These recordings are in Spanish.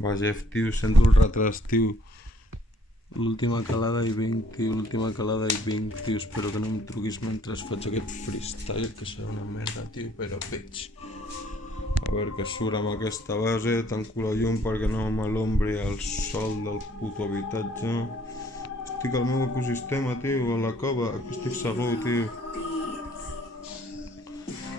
Vallef, tio, sento el retras, tio. L'última calada i vinc, tio, l'última calada i vinc, tio. Espero que no em truquis mentre faig aquest freestyle, que serà una merda, tio, però bitch. A veure què surt amb aquesta base, tanco la llum perquè no m'alombri el sol del puto habitatge. Estic al meu ecosistema, tio, a la cova, aquí estic segur, tio.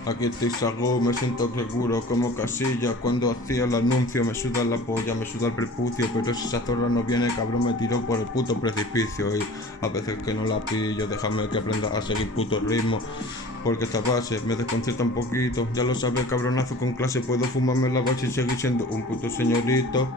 Aquí estoy seguro, me siento seguro como Casilla. Cuando hacía el anuncio me suda la polla, me suda el prepucio. Pero si esa zorra no viene, cabrón, me tiró por el puto precipicio. Y a veces que no la pillo, déjame que aprenda a seguir puto ritmo. Porque esta base me desconcierta un poquito. Ya lo sabes, cabronazo, con clase puedo fumarme la base y seguir siendo un puto señorito.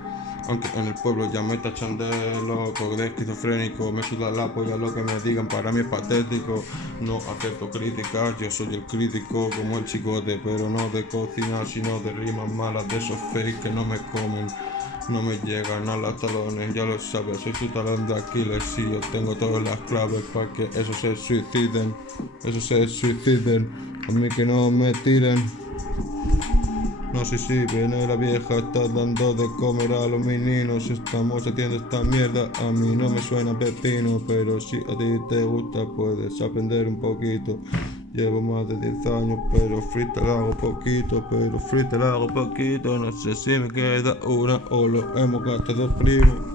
Aunque en el pueblo ya me tachan de loco, de esquizofrénico. Me suda la polla lo que me digan, para mí es patético. No acepto críticas, yo soy el crítico como el chicote. Pero no de cocina, sino de rimas malas, de esos fake que no me comen. No me llegan a los talones, ya lo sabes, soy su talón de Aquiles. Sí, yo tengo todas las claves para que esos se suiciden. Esos se suiciden, a mí que no me tiren. No sé si viene la vieja, está dando de comer a los meninos. Estamos haciendo esta mierda, a mí no me suena pepino. Pero si a ti te gusta puedes aprender un poquito. Llevo más de 10 años, pero freestyle hago poquito. No sé si me queda una o lo hemos gastado primo.